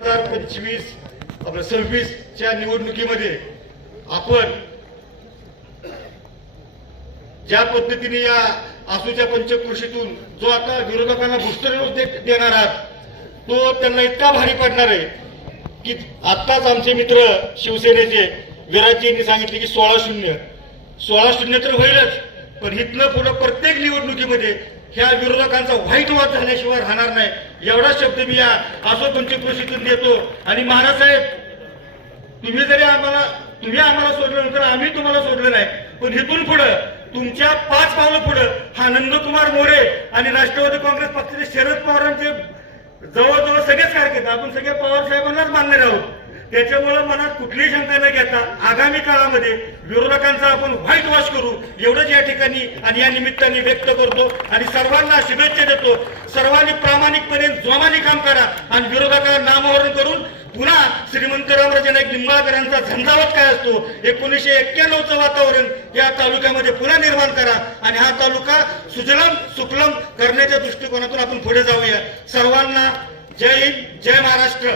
2025 आपल्या 26च्या निवडणुकीमध्ये आपण ज्या पद्धतीने या आसूच्या पंचक्रोशीतून जो आता विरोधकांना बूस्टर डोस देणार आहात तो त्यांना इतका भारी पडणार आहे की आत्ताच आमचे मित्र शिवसेनेचे विराजींनी सांगितले की 16-0 तर होईलच, पण इथनं पुढे प्रत्येक निवडणुकीमध्ये ह्या विरोधकांचा व्हाईट वॉश झाल्याशिवाय राहणार नाही एवढा शब्द मी या आसो पंचक्रोशीतून देतो। आणि महाराजसाहेब तुम्ही आम्हाला सोडलं नंतर आम्ही तुम्हाला सोडलं नाही, पण इथून पुढे तुमच्या 5 पावलं पुढे हा नंदकुमार मोरे आणि राष्ट्रवादी काँग्रेस पक्षाचे शरद पवारांचे जवळजवळ सगळेच कार्यकर्ते आपण सगळे पवार साहेबांनाच मानणार आहोत। त्याच्यामुळे मनात कुठलीही शंका न घेता आगामी काळामध्ये विरोधकांचा आपण व्हाईट वॉश करू एवढंच या ठिकाणी आणि या निमित्ताने व्यक्त करतो आणि सर्वांना शुभेच्छा देतो। सर्वांनी प्रामाणिकपणे जोमाने काम करा आणि विरोधकांना नामोहरण करून पुन्हा श्रीमंत रामराजे नाईक निंबाळकर यांचा झंझावात काय असतो 1991चं वातावरण या तालुक्यामध्ये पुन्हा निर्माण करा आणि हा तालुका सुजलम सुफलम करण्याच्या दृष्टिकोनातून आपण पुढे जाऊया। सर्वांना जय हिंद, जय महाराष्ट्र।